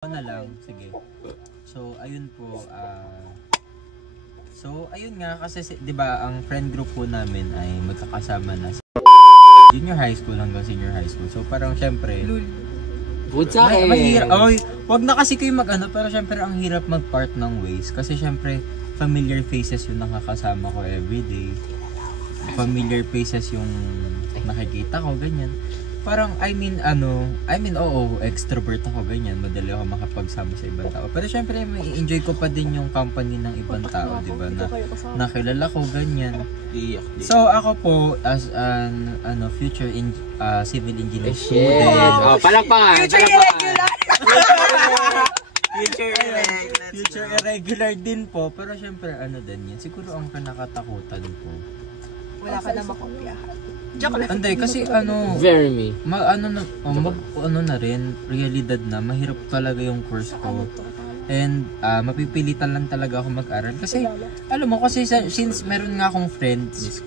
Na lang, sige. So, ayun po, ayun nga, kasi, di ba, ang friend group po namin ay magkakasama na sa junior high school hanggang senior high school. So, parang syempre, good sa akin. Mahirap, wag na kasi kayo mag-ano, pero syempre, ang hirap mag-part ng ways. Kasi syempre, familiar faces yung nakakasama ko everyday. Familiar faces yung nakikita ko, ganyan. Parang, oo, extrovert ako, ganyan. Madali ako makapagsama sa ibang tao. Pero syempre, may enjoy ko pa din yung company ng ibang tao, di ba? Na nakilala ko, ganyan. So, ako po, as an future civil engineer student. Palakpakan! Future irregular din po. Pero syempre, din yan. Siguro ang pinakatakutan ko. Wala ka na makopyahan. Hindi, kasi Very me. na rin, realidad na, mahirap talaga yung course ko. And mapipilitan lang talaga ako mag-aral. Kasi, alam mo, kasi since meron nga akong friends,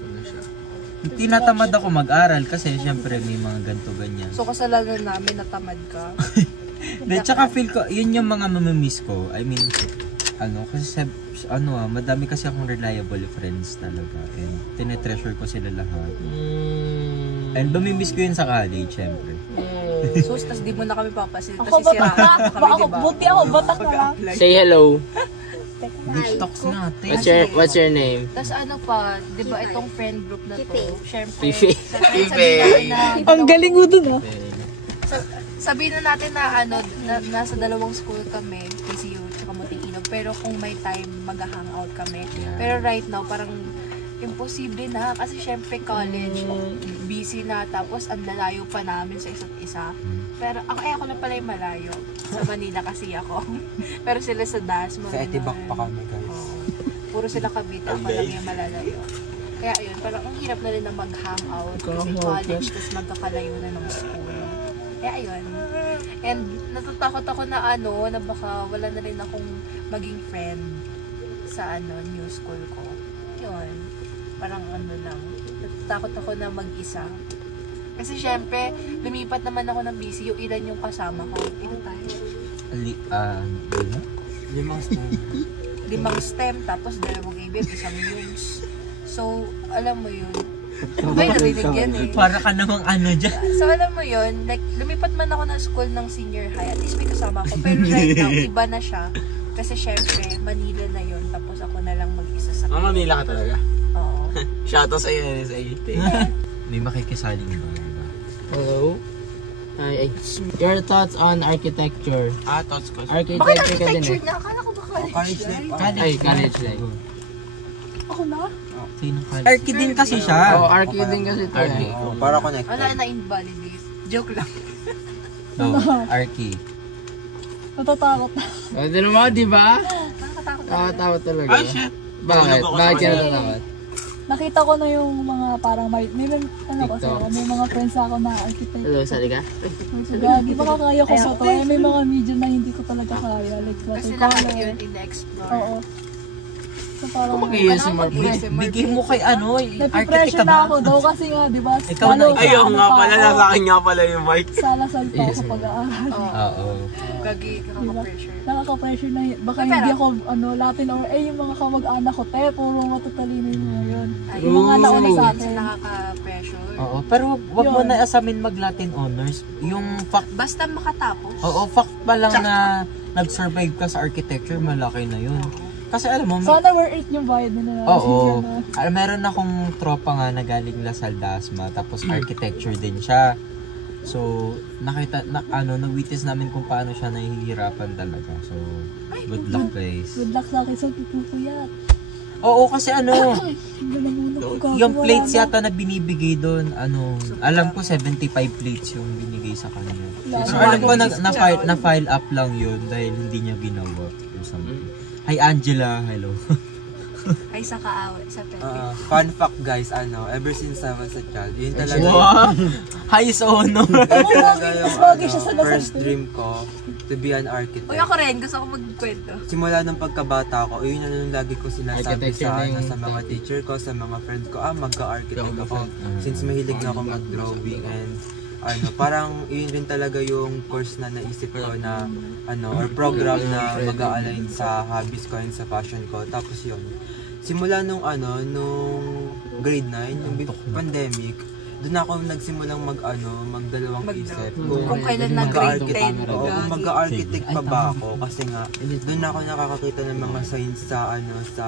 tinatamad ako mag-aral kasi syempre may mga ganto ganyan. So kasalanan namin natamad ka. Tsaka feel ko, yun yung mga mamamiss ko. I mean, kasi madami kasi akong reliable friends talaga. And tinetreasure ko sila lahat. And mamimiss ko yun sa college, syempre. Sus, tas di mo na kami papasil. Ako batak na. Buti ako, batak na lang. Say hello. Beach talks natin. What's your name? Tas di ba itong friend group na to, syempre, Pipi. Ang galing mo dun, sabihin na natin na nasa dalawang school kami, PCU tsaka Muntinlupa, pero kung may time mag-hangout kami. Pero right now parang imposible na kasi syempre college, busy na, tapos ang lalayo pa namin sa isa't isa. Pero ako lang pala yung malayo. Sa Manila kasi ako. Pero sila sa Dasma. Sa Etibak pa kami, guys. Puro sila Cavite, ako lang yung malalayo. Kaya ayun, parang ang hirap na rin na mag-hangout kasi college, tapos magkakalayo na ng school. Kaya ayun. And natatakot ako na na baka wala na rin akong maging friend sa new school ko. Yun. Parang lang. Natatakot ako na mag-isa. Kasi syempre, lumipat naman ako ng BCU. Ilan yung kasama ko? Ilan tayo? Limang STEM, tapos 2 ABM, 1 UMS. So, alam mo yun. May narinig yan eh. Para ka namang dyan. So, alam mo yun, like, lumipat man ako ng school ng senior high, at least may kasama ko. Pero right now, iba na siya. Kasi syempre, Manila na yun, tapos ako na lang mag-isa sa Manila ka talaga? Oo. Shoutout sa iyo, sa May makikisaling ba? Hello? Hi, your thoughts on architecture? Thoughts ko. Architecture ka din Architecture na? Akala ko ba college life? College life. Ako na? Sino college? Arky din kasi siya. Arky din kasi ito. Para connected. Wala na invalidate. Joke lang. Arky. Natatakot na. Hindi naman, di ba? Nakakatakot na. Nakakatakot talaga. Ay, shit. Bakit? Bakit ka natatakot? Nakita ko na yung mga parang may mga friends ako na architect. Hello, sali ka? So, di ba kakaya ko sa to? May mga medyo na hindi ko talaga kaya. Like Kasi lahat watercolor. yun in-explore. Oo. So parang Bigay mo kay architect napipressure ka na ba? ako daw kasi nga, di ba? Ikaw na. Ayaw nga pala, nasa akin nga pala yung mic. Salasal pa ako sa pag-aaral. Oo. Gagi, nakaka-pressure. Nakaka-pressure na baka hindi ako Latin or yung mga kamag-anak ko puro matutalino yung mga yun. Yung mga nauna sa atin. Nakaka-pressure. Oo, pero wag mo na asamin mag-Latin honors. Yung fact, Basta makatapos. fact pa lang na nag-survive ka sa architecture, malaki na yun. Kasi alam mo, Sana worth it yung bayad nila. oo. Meron akong tropa nga na galing Lasal Dasma, tapos architecture din siya. So, na-witness namin kung paano siya nahihirapan talaga. So, good luck guys. Good luck sa akin sa pupuyat. Oo, kasi yung plates yata na binibigay doon, alam ko 75 plates yung binigay sa kanya. So, alam ko na-file up lang yun dahil hindi niya ginawa or something. Hi Angela, hello. Ay, sa kaaway, sa pwede. Fun fact guys, ever since I was a child, yun talaga Hi Sono. yung first dream ko to be an architect. Uy, ako rin, gusto ko magkwento. Simula ng pagkabata ko, yun yung lagi ko sinasabi sa mga teacher ko, sa mga friends ko, magka-architect ako. Since mahilig na ako mag-drawing and parang yun rin talaga yung course na naisip ko na or program na mag-a-align sa hobbies ko and sa passion ko. Tapos yun, simula nung grade 9, yung pandemic, doon ako nagsimulang magdalawang isip Kung kailan na grade 10 kung mag-architect pa ba ako kasi nga doon ako nakakakita ng mga signs sa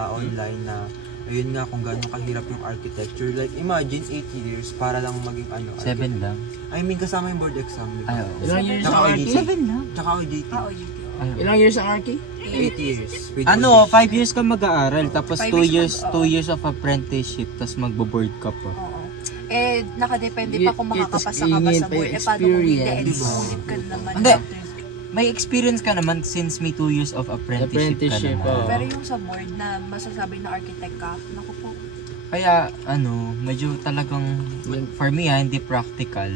online na ayun nga kung gaano kahirap yung architecture. Like imagine 8 years para lang maging 7 lang. I mean kasama yung board exam. Ay, oo. Ilang years Tsaka ang OJT. Arky? 7 lang. Tsaka OJT. Ilang years ang Arky? 8 years. With 5 years ka mag-aaral, tapos 5 2 years years, 2 years of apprenticeship, tapos magbo-board ka pa. Oo. Eh, nakadepende pa kung makakapasa ka ba Ingin sa pa board. yung Eh, paano kung hindi? experience. Ulit ka naman. Hindi. May experience ka naman since may 2 years of apprenticeship ka naman. Pero yung sa board na masasabi na architect ka, naku po. Kaya medyo talagang for me hindi practical.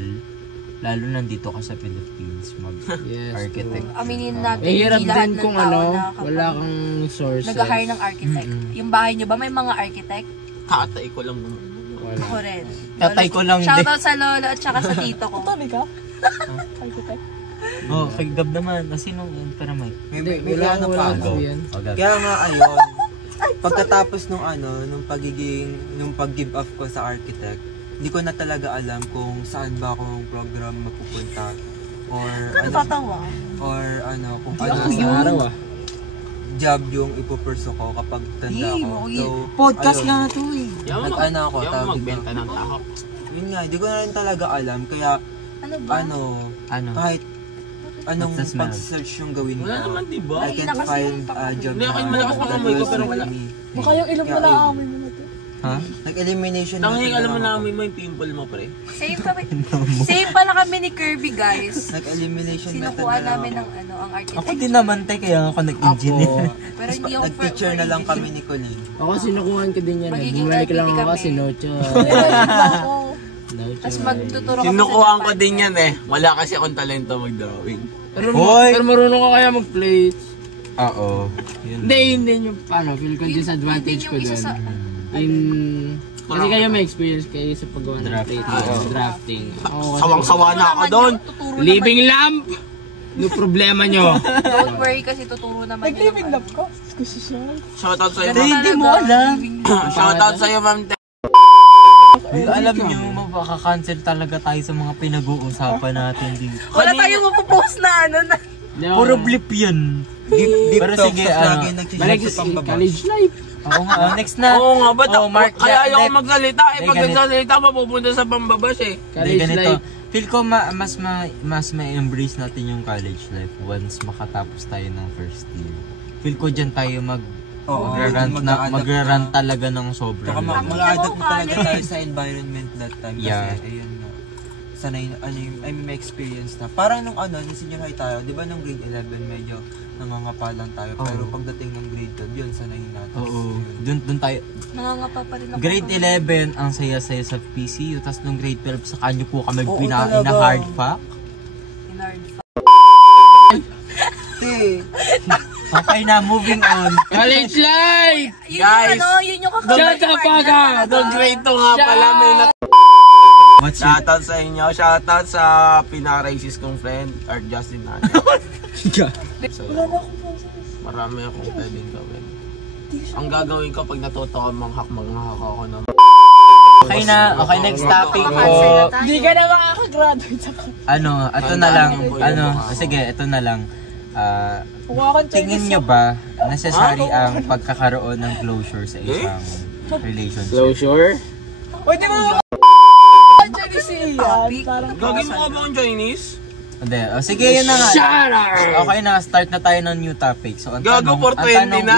Lalo nandito ka sa Philippines mag-architect. Aminin natin, Mahirap hindi lahat din ng kung tao na kapag wala kang sources. nag-hire ng architect. Yung bahay nyo ba may mga architect? Kakatay ko lang naman. Wala. Ako rin. Tatay ko lang din. Shoutout sa lolo at saka sa tito ko. Totoo ka? Architect. Kay Gab naman. Sino yun? Pero may... Hindi, wala wala pa kang ako. yan. Kaya nga ayun, pagkatapos nung nung pag-give up ko sa architect, hindi ko na talaga alam kung saan ba akong program mapupunta or Natatawa. kung Sa araw job yung ipupurso ko kapag tanda ko. So, Podcast ayun. nga na to eh. Yaman Nag-ano ako, Yaman tawag magbenta dito. ng tahok. Yun nga, hindi ko na rin talaga alam. Kaya, Ano ba? kahit anong What's the smell? pag-search yung gawin ko, Wala naman, di ba? I can find a job Hindi, ako yung malakas pa kamoy ko, pero wala. Baka yung ilong mo Kaya na ayun. aamoy mo na to. Ha? Nag-elimination Tanging alam mo lang na ako. amoy mo yung pimple mo, pre. Same kami. Same pala kami ni Kirby, guys. Nag-elimination method Sinukuha na lang namin ako. ng ang architect. Ako din naman kaya ako nag-engineer. Pero hindi ako Nag-teacher na lang kami ni Colleen. Ako sinukuhan ko din yan. Magiging Bumalik lang LPD ako kami. kasi nocho. Ako. Nocho. Tapos magtuturo kami Sinukuhaan ko Japan. din yan eh. Wala kasi akong talento mag-drawing. Hoy! Pero marunong ka kaya mag-plate. Oo. Yun. Hindi, yun din yung feel ko disadvantage ko Yun yung isa dun. sa... Kasi kayo may experience kayo sa paggawa ng Drafting. plate. Drafting. Ako kasi- Sawang-sawa na ako doon. Tuturo Living lamp! No problema nyo. Don't worry kasi tuturo naman Nag-living lab ko. Kasi siya. Shoutout sa'yo, Hindi, ma'am. hindi mo alam. Shoutout sa'yo, ma'am. Alam nyo, mapaka-cancel talaga tayo sa mga pinag-uusapan natin dito. Wala tayong mapopost na na. Puro blip yan. Deep Pero talk sige, sa lagi Balik nagsisimula sa pang baba. college life. Oo nga, next na. Oo nga, ba't Mark, kaya ayaw ko hindi. magsalita eh. Hindi, Pag ganito. nagsasalita, mapupunta sa pambabas eh. Hindi, College ganito. life. Feel ko mas ma-embrace natin yung college life once makatapos tayo ng first year. Feel ko dyan tayo magra-rant talaga ng sobra. Tsaka Ang mag-adapt hirap talaga ng tayo sa environment that time. Yeah. Kasi, ayun na. Sanay, may experience na. Parang nung nung senior high tayo, di ba nung grade 11, medyo nangangapa lang tayo. Pero pagdating ng grade 12, yun, sanay natin. Oo. Yun. Dun tayo. Nangangapa pa rin ako. Grade 11, ang saya-saya sa PCU. Tapos nung grade 12, sa kanyo po kami Oo, pinain na talaga. hard fuck. Inard. Okay na, moving on. College life! Yun Guys, yun yung kakabay. Shut the fuck up! The grade 2 nga pala, may What's your... Shoutout sa inyo. Shoutout sa pinaka-racist kong friend, Art Justin Nanya. So, marami akong pwedeng gawin. Ang gagawin ko pag natuto ko manghak ako ng... Okay na, okay, next topic po. Hindi ka na makakagraduate sa Ito na lang, sige, ito na lang. Mukha kang Tingin nyo ba necessary ang pagkakaroon ng closure sa isang relationship? Closure? Pwede mo Chinese yan. Parang Gagawin mo ka ba ang Chinese? Hindi, sige, yun na nga. Shut up! Okay na, start na tayo ng new topic. So, ang Gago tanong, for 20 na.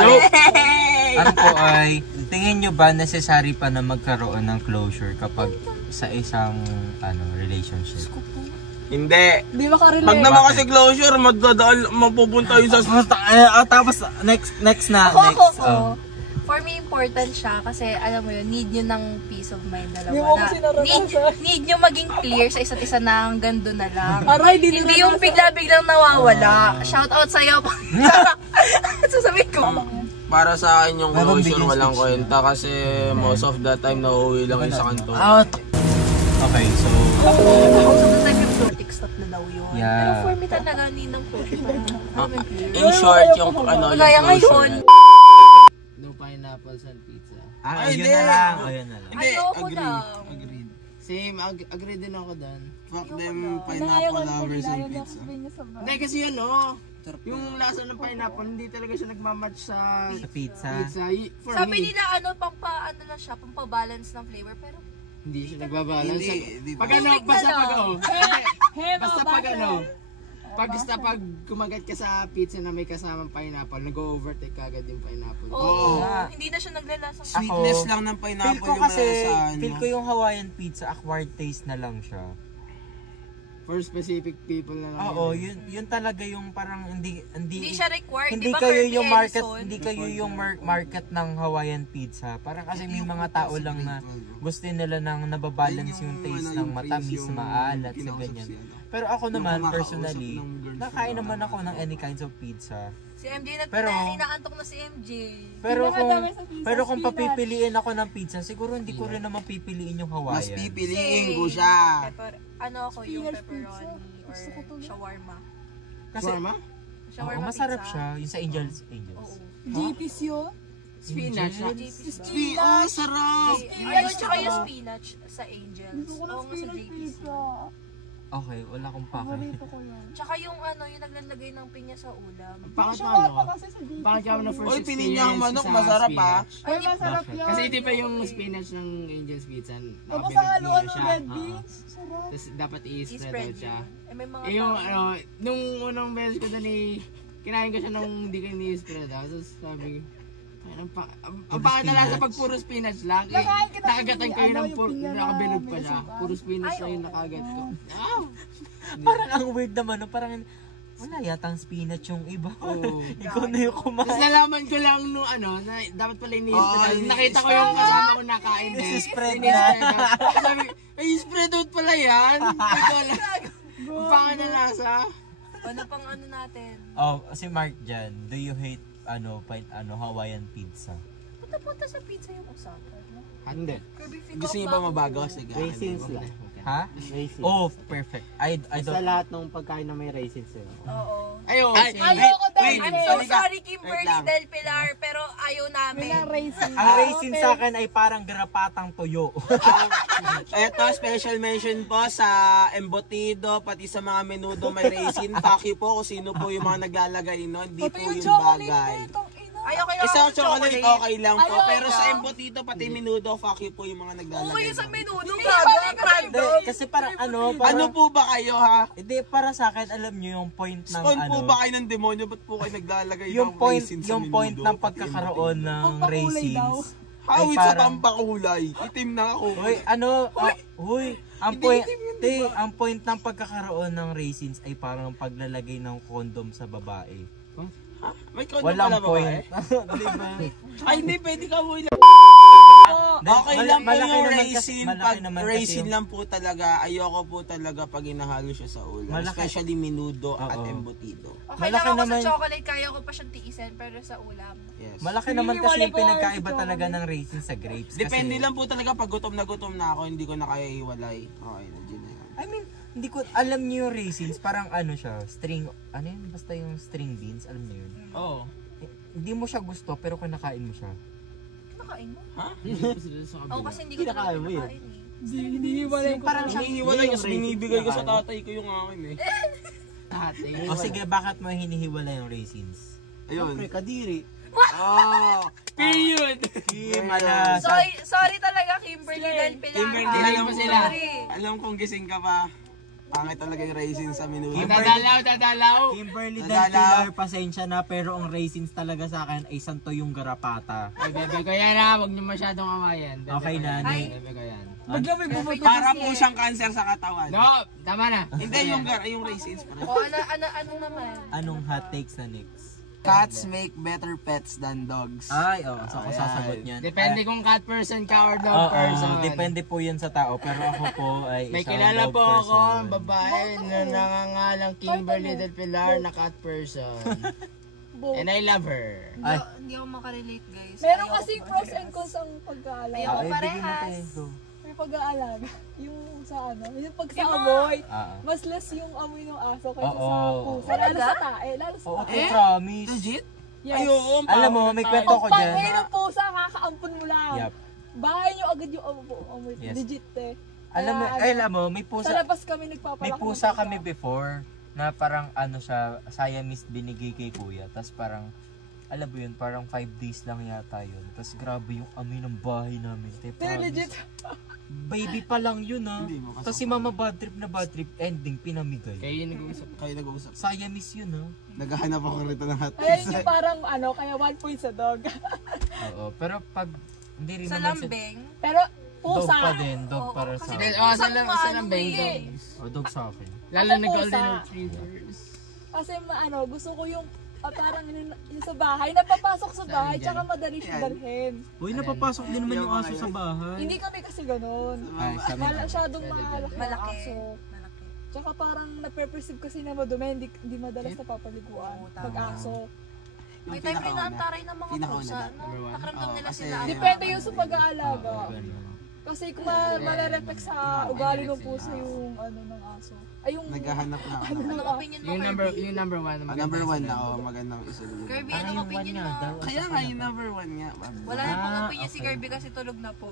ano po ay, tingin nyo ba necessary pa na magkaroon ng closure kapag sa isang relationship? Hindi. Di makarelate. Pag naman kasi closure, mapupunta yun sa... Tapos, next na. For me, important siya kasi alam mo yun, need nyo ng peace of mind Hindi mo dalawa kasi na. naranasan. Need nyo maging clear sa isa't isa na hanggang doon na lang. Aray, di Hindi yung bigla-biglang nawawala. Shout out sa'yo. Sasabihin ko. Para sa akin yung Meron closure bigyan walang speech kwenta kasi most of the time nauuwi lang yun sa kanto. Out. Okay, so, Most of the time yung daw yun. Yeah. Pero for me talaga, ninang puso pa. In short, yung ano, Kaya yung ngayon, No pineapples on pizza. Ah, Ay, yun hindi. na lang. Oh, yun na lang. Hindi, Ayoko agree. lang. Agreed. Same, agree din ako doon. Fuck Ayoko them lang. pineapple lovers on pizza. Hindi kasi yun, yung lasa ng pineapple, hindi talaga siya nagmamatch sa Sa pizza. pizza. For sabi me, nila ano lang siya, pampabalance ng flavor. Pero hindi siya nagbabalance. Hindi. Pag ano, Tubig na basta lang. pag Hello, basta pag pag kumagat ka sa pizza na may kasamang pineapple, nag-overtake kagad yung pineapple. Oo, Oo. hindi na siya naglalasang Sweetness Ako, lang ng Feel pineapple ko yung kasi, nasa feel ko yung Hawaiian pizza, acquired taste na lang siya. For specific people na lang. Oo, yun talaga yung parang hindi Hindi siya required. hindi Di ba kayo Kirby yung market, Ellison? hindi kayo yung market ng Hawaiian pizza. Parang kasi may mga tao lang na gusto nila nang nababalance yung taste ng matamis, maalat, sa ganyan. Pero ako naman, personally, nakain naman ako ng any kinds of pizza. Si MJ na Pero- inaantok na si MJ. Pero kung Pinakadami sa pizza, pero kung spinach. papipiliin ako ng pizza, siguro hindi ko rin naman pipiliin yung Mas Hawaiian. pipiliin ko siya. Ano ako, yung Spinach pepperoni pizza. or Gusto ko to. shawarma. Kasi Shawarma? Shawarma masarap pizza. siya, yung sa Angels. Oo. JP's yun? Spinach. Oh, sarap! Ayun, tsaka yung spinach sa Angels. Gusto ko ng Oo, nga sa spinach JP's. pizza. Okay, wala akong pake. Paborito ko yun. Tsaka yung yung naglalagay ng pinya sa ulam. Bakit Siya ano? pa kasi sa JP's. Bakit ka na first Oy, experience pininyang manok, sa masarap ah. spinach? Ay, masarap Bakit? yan. Kasi hindi pa yung spinach ng Angel's Pizza. Tapos Nakabilog ang haluan muna ng siya. red beans. Sarap. Tapos dapat i-spread I-spread out siya. yun. Eh, may mga Eh yung tao- nung unang beses ko doon kinain ko siya nung hindi ko ni-spread out. Tapos sabi ko, ay, ang pangit na lasa pag puro spinach lang. Eh, Nakain ka na nakagatan ko yun ng yung pinya na nakabilog pa may siya. suka. Puro spinach Ay, lang yung oo. nakagat ko. Ah! Parang ang weird naman, no? Parang wala yatang spinach yung iba. Oo. Ikaw na yung Tapos kumain. nalaman ko lang nung na dapat pala Oh, nakita ko yung kasama ko nakain eh. Isi-spread na. Ini-spread out. Sabi, ay spread out pala yan. Hindi ko alam. Ang pangit na lasa. Ano pang ano natin? Oh, si Mark dyan, do you hate Hawaiian pizza? Punta-punta sa pizza yung usapan. No? Hindi. Kirby Fit Gusto niyo ba mabago? Sige. Raisins lang. Ha? Raisins. Oh, perfect. I Sa don't... lahat ng pagkain na may raisins yun. Oo. Ayun. Ay, Ayoko din. I'm so Halika. sorry, Wait Kimberly lang. Del Pilar, pero ayaw namin. May racing. Ang raisin sa akin ay parang garapatang tuyo. Eto, special mention po sa embutido, pati sa mga menudo may raisin. Paki po kung sino po yung mga naglalagay nun. Di po Pati yung yung chocolate bagay. nito. Ina. Ay, okay lang Isa ako sa chocolate okay lang po. Ayoko. Pero sa embutido, pati menudo, fuck you po yung mga Oo, naglalagay yung sa nun. menudo, Hindi, gaga, balik ka random. Hindi, kasi parang Ano po ba kayo ha? Hindi, para sa akin, alam nyo yung point ng Spawn po ba kayo ng demonyo? Ba't po kayo naglalagay yung ng point, raisins sa yung point menudo? ng pagkakaroon ng Pampakulay daw. raisins. Hawit ay sa parang- pampakulay. Itim na ako. Hoy, ang point ng pagkakaroon ng raisins ay parang paglalagay ng condom sa babae. May condom Walang pala ba point. eh? Diba? Ay, hindi. Pwede ka mo Okay Mala- lang po malaki yung naman raisin. kasi- malaki Pag naman kasi raisin yung- lang po talaga, ayoko po talaga pag inahalo siya sa ulam. Malaki. Especially menudo at Oo. embutido. Okay Malaki lang ako naman- sa chocolate, kaya ko pa siyang tiisin, pero sa ulam. Yes. Malaki naman kasi Hiniwalay yung ko nga pinagkaiba yung talaga ng raisins sa grapes. Depende kasi, lang po talaga pag gutom na ako, hindi ko na kaya iwalay. Okay, nandiyan na yan. I mean, hindi ko alam niyo yung raisins, parang ano siya, string, ano yun, basta yung string beans, alam niyo yun. Oo. Hindi mo siya gusto pero kinakain mo siya. Kinakain mo? Sa Oo, kabila. kasi hindi ko Kinakain mo yun. kinakain eh. Hinihiwalay ko. Parang siya, Hinihiwalay Yung kasi raisin binibigay ko sa kinakain. tatay ko yung akin eh. Tate. o sige, bakit mo hinihiwalay yung raisins? Ayun. Siyempre, kadiri. Oh, Period. Himala. Sorry talaga, Kimberly Del Pilar. Kimberly, ha? alam mo sila. Sorry. alam kong gising ka pa. Pangit talaga yung raisin sa menudo. Dadalaw. Kimberly Del Nadala. Pilar, pasensya na pero ang raisins talaga sa akin ay santo yung garapata. Ay, bebe ko yan ha. Huwag niyo masyadong amayan. Bebe Okay ko yan. na, Bebe ko yan. Bigla may bumuto. Para po siyang cancer sa katawan. No, tama na. Hindi, yung raisins. O, ano naman? Anong hot takes na next? Cats make better pets than dogs. Ay, so ako sasagot niyan. Depende kung cat person ka or dog Oo, person. depende po yun sa tao pero ako po ay May isang kilala dog po ako, person. ang babae na nangangalang Kimberly Del Pilar na cat person. And I love her. Ay. Hindi ako makarelate, guys. Meron Ayoko kasing po pros parehas. and cons ang pagkaalam. Ayoko Ay, bigyan mo parehas. tayo. Go. may pag-aalaga. Yung sa ano, yung pag sa amoy. Mas less yung amoy ng aso kaysa sa pusa. Lalo sa tae. Lalo sa Oo, tae. promise. Legit? Yes. Alam mo, may kwento ko Pag dyan. ngayon ng pusa, kakaampon mo lang. Yup. Bahay nyo agad yung amoy. Yes. Legit eh. Alam mo, may Sa pusa. labas kami nagpapalaki. May pusa kami before na parang ano siya, Siamese binigay kay kuya. Tapos parang, alam mo yun, parang 5 days lang yata yun. Tapos grabe yung amoy ng bahay namin. Pero legit. Baby pa lang yun ah. Tapos si mama bad trip, ending pinamigay. Kayo nag-uusap. Siamese yun ah. Naghahanap ako rito ng hot Ayun yung parang ano, kaya 1 point sa dog. Oo, pero pag, hindi rin Sa naman lambing. Pero dog pusa. pa din, dog para sa akin. Sa lambing. O, dog sa akin. Lalo na Ako golden pusa. retrievers. Kasi gusto ko yung parang yung sa bahay, napapasok sa bahay, tsaka madali siya dalhin. Uy, napapasok din naman yung aso sa bahay. Hindi kami kasi ganun. Ay, sa amin. Masyadong malaki ang Malaki. aso. Malaki. Tsaka parang nape-perceive kasi na madumi, hindi madalas napapaliguan. Oo, tama. Pag-aso. May time rin na ang taray ng mga pusa, no? Nakaramdam nila sila. Depende yun sa pag-aalaga. Oo, ganun. Kasi kung ma-reflect sa ugali ng pusa yung ng aso. Ay, yung Naghahanap na ako. Anong opinion mo, Kirby? Yung number 1. Number 1 na, magandang isa. Kirby, Ah, anong yung opinion one mo? nga daw. Kaya nga yung number 1 nga. Wala na pong Ah, opinion si okay. Kirby kasi tulog na po.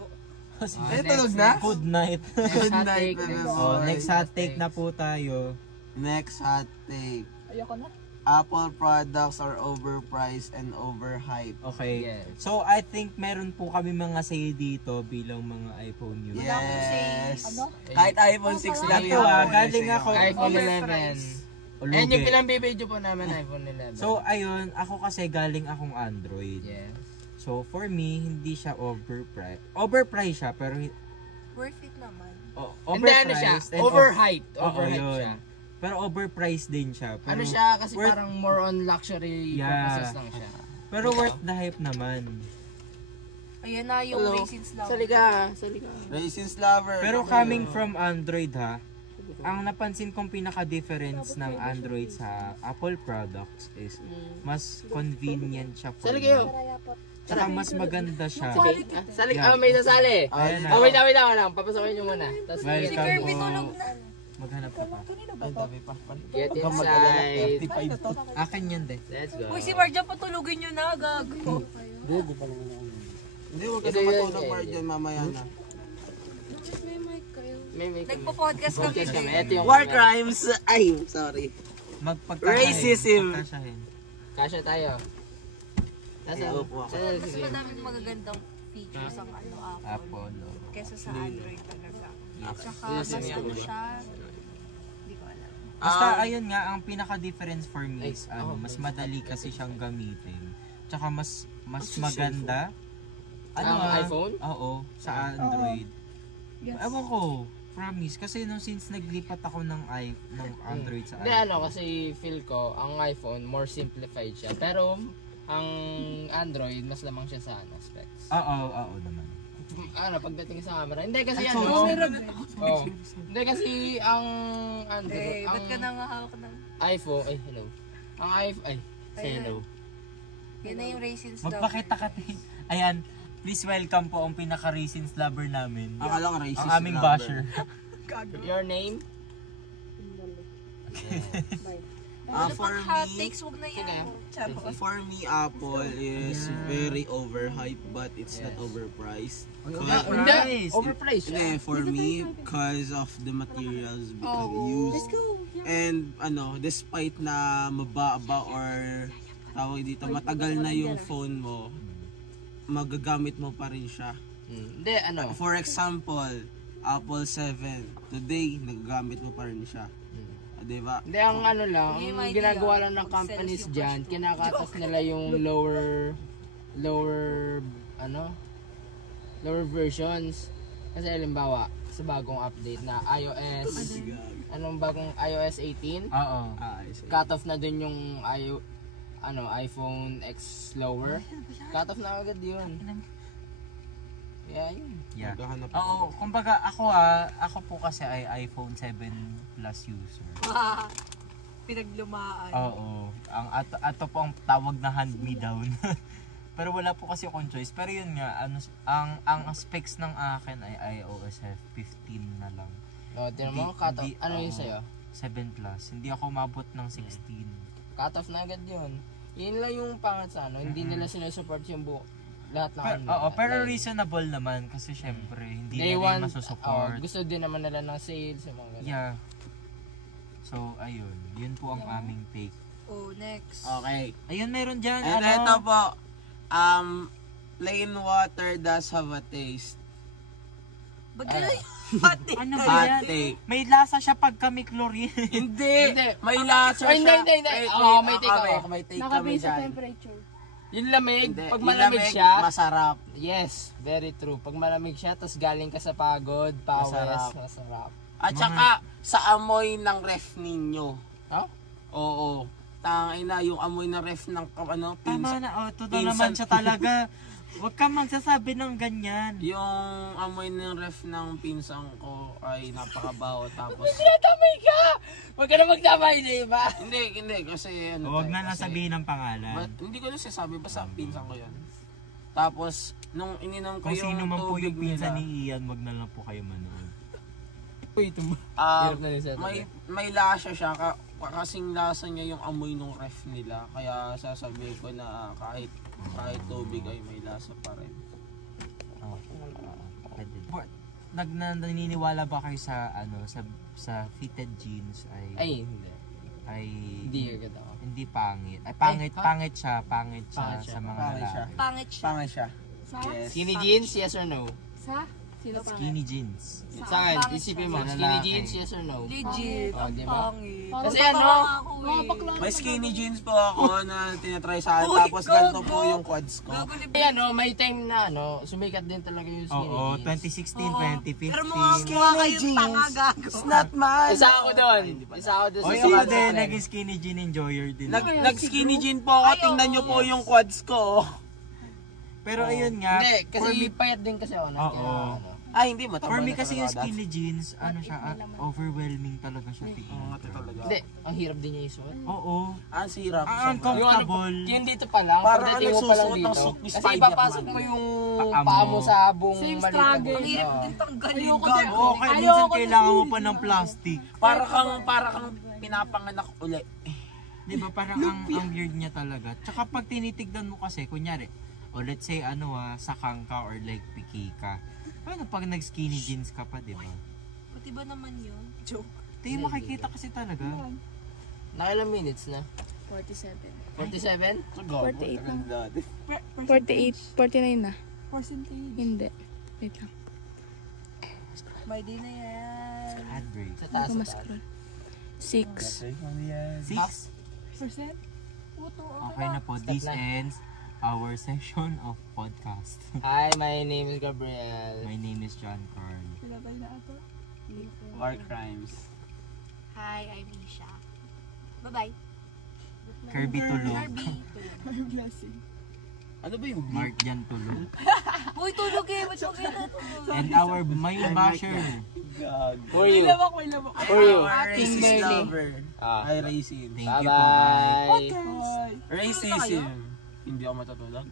Eh, tulog na? Good night. Good night, baby Oh, boy. next hot take na po tayo. Next hot take. ayoko na. Apple products are overpriced and overhyped. Okay. Yes. So, I think meron po kami mga say dito bilang mga iPhone users. Yes. Ano? Kahit iPhone 6 lang Ito galing ako. iPhone 11. Overpriced. Ulugi. And yung pinambibidyo po namin iPhone 11. So, ayun, ako kasi galing akong Android. yes. So, for me, hindi siya overpriced. Overpriced siya, pero Worth it naman. Hindi ano siya, and overhyped. Oo, Overhyped yun. siya. Pero overpriced din siya. Pero, Ano siya kasi worth- parang more on luxury purposes lang siya. Pero worth the hype naman. Ayun na yung Hello. raisins lang. Salika. Raisins lover. Pero coming from Android ha, ang napansin kong pinaka-difference ng Android sa Apple products is mas convenient siya for Sali kayo. Tsaka mas maganda siya. Sali, Yeah. may sasali. Ayan na. Wait lang. Papasakin nyo muna. Tapos Si Welcome Kirby po. tulog na. Maghanap ka pa. get inside. Akin yan din. Let's go. Uy, si Marjan patulugin nyo na, gago. Hindi, huwag ka na matulog, Marjan, mamaya na. May Nagpo-podcast kami podcast kami. din. Ito yung War crimes! Ay, sorry. Racism. Magpagkasyahin. Kasya tayo. Nasa? Opo ako. Mas madaming magagandang features ang Apple Apple. no. kesa sa Android talaga. Tsaka Yes, mas yes, ano yes. siya, hindi ko alam. Basta ayun nga, ang pinaka-difference for me Ay, is okay. mas madali kasi siyang gamitin. Tsaka mas maganda. Ang iPhone? Oo, sa Android. Ewan ko, promise. Kasi since naglipat ako ng Android sa Hindi iPhone. kasi feel ko, ang iPhone more simplified siya. Pero, ang Android, mas lamang siya sa specs. Oo naman. Pagdating sa camera. Hindi kasi Hindi kasi ang Android, Ba't ka nangahawak ng... iPhone, hello. Ang iPhone, say hello. Yan na yung raisins daw. Magpakita ka tayo. Ayan, please welcome po ang pinaka-raisins lover namin. Akala ko racist Ang aming lover. basher. Your name? Ano For pang hot me, takes, huwag na yan. For me, Apple is very overhyped but it's not overpriced. Hindi, overpriced siya. Hindi, for me, because of the materials being used. And despite na mababa or tawag dito, matagal na yung phone mo, magagamit mo pa rin siya. Hindi, For example, Apple 7, today, nagagamit mo pa rin siya. Diba? Hindi, ang lang, Yung ang idea, ginagawa lang ng companies sales yung dyan, cash kinakatas nila yung lower versions. Kasi halimbawa, sa bagong update na iOS, bagong iOS 18, Oo. cut off na dun yung iPhone X lower. Cut off na agad yun. Yeah, yun. Yeah. Maghahanap Oo, kumbaga ako po kasi ay iPhone 7 Plus user. Pinaglumaan. Oo. Ang ato po ang tawag na hand-me-down. Pero wala po kasi akong choice. Pero yun nga, ang specs ng akin ay iOS 15 na lang. O, tinan mo, cut off. Ano yun sa'yo? 7 plus. Hindi ako mabot ng 16. Cut off na agad yun. Yun lang yung pangat sa ano. Hindi nila sinusupport yung lahat ng ano. Oo, pero reasonable naman kasi syempre hindi Day na one, rin masusupport. gusto din naman nila ng sales, yung mga ganun. Yeah. So, ayun. Yun po ang aming take. Oh, next. Okay. Ayun, meron dyan. And ito po, plain water does have a taste. Bagay. Ano ba Hot yan? take. May lasa siya pag kami chlorine. Hindi! Hindi. May lasa Hindi, siya. hindi. Wait, Oo, may take kami, ako. may take kami Nakabase sa dyan. temperature. Yung lamig, Hindi, pag yung malamig lamig, siya, masarap. yes, very true. Pag malamig siya, tapos galing ka sa pagod, pawis, Masarap. masarap. At saka, sa amoy ng ref ninyo. Ha? Oo. Tangay na, yung amoy ng ref ng Tama pinsan. na. Oh, ito na pinsan- naman siya talaga. Huwag kang magsasabi ng ganyan. Yung amoy ng ref ng pinsang ko ay napakabaho tapos... Damay ka! Huwag ka na magdamay na iba. hindi, kasi ano Huwag tayo, na lang kasi- sabihin ng pangalan. Hindi ko na sasabi, basta pinsang ko yun. Tapos, nung ininom ko Kung yung sino man po tubig yung pinsan nila, ni Ian, wag na lang po kayo manood. Hirap na rin sa may lasa siya, kasing lasa niya yung amoy ng ref nila. Kaya sasabihin ko na kahit tubig ay may lasa pa rin. Naniniwala ba kayo sa sa fitted jeans Ay, hindi. Hindi agad ako. hindi pangit. Ay pangit siya Pangit siya. sa mga Pangit siya. lalaki. Pangit siya. Pangit siya. Sa? Yes. Skinny jeans, yes or no? Sa? Sino pa? Skinny jeans. Sa akin, Pangit isipin mo, siya. skinny Lalaki. jeans, yes or no? Legit. Oh, Ang di ba? pangit. Kasi Natatawa ano, ako eh. Mga bakla. May skinny jeans po ako na tinatry sa akin. Tapos ganito po yung quads ko. Gago ni Ay, may time na sumikat din talaga yung skinny Oo, jeans. 2016, 2015. Pero mukha kayong tanga gago. It's not mine. Isa ako doon. Isa ako doon Oy, sa ako sukat din, sa naging skinny jean enjoyer din. Nag-skinny jean po ako. Tingnan nyo po yung quads ko. Pero ayun nga, Hindi, for me, kasi payat din kasi ako. Oo. Ay, hindi. Mataba for me na kasi yung talaga skinny jeans, overwhelming talaga siya dati. Oo, tingnan. nga talaga. Hindi, ang hirap din niya isuot. Oo. Ang sirap. Ang sobrang. uncomfortable. Yung dito pa lang, Parang pagdating mo ano, pa lang susuot ng dito. suit ni Kasi Spider-Man. ipapasok mo yung Paa mo. paa mo sa buong Same maliit na struggle. Ang butas. hirap Oo. din tanggalin. Ayoko Gago. din. Oo, kaya Ayoko minsan na kailangan mo skinny pa ng jeans. plastic. Para kang pinapanganak uli. Di ba parang ang weird niya talaga. Tsaka pag tinitignan mo kasi, kunyari, let's say sakang ka or like piki ka. Paano pag nag-skinny jeans ka pa, di ba? Pati ba naman yun? Joke. Di makikita kasi talaga. Nakailang minutes na? 47. 47? 48 lang. Dati. 48, 49 na. Percentage. Hindi. Wait lang. May di na yan. Ad break. Sa taas, Ako sa mas taas. scroll. 6. 6. Percent? Puto, Okay na po. Step This na. ends our session of podcast. Hi, my name is Gabriel. My name is John Carl. Pinatay na ato. War crimes. Hi, I'm Isha. Bye-bye. Kirby Tulog. Kirby. My blessing. Ano ba yung Mark Jan Tulog. Uy, tulog eh. Ba't mo kinatulog? And our main basher. For you. May lawak. For you. Racist Kimberly. lover. Ah. Ay, racist. Thank you po. Bye. Bye-bye. Racism. Hindi ako matutulog.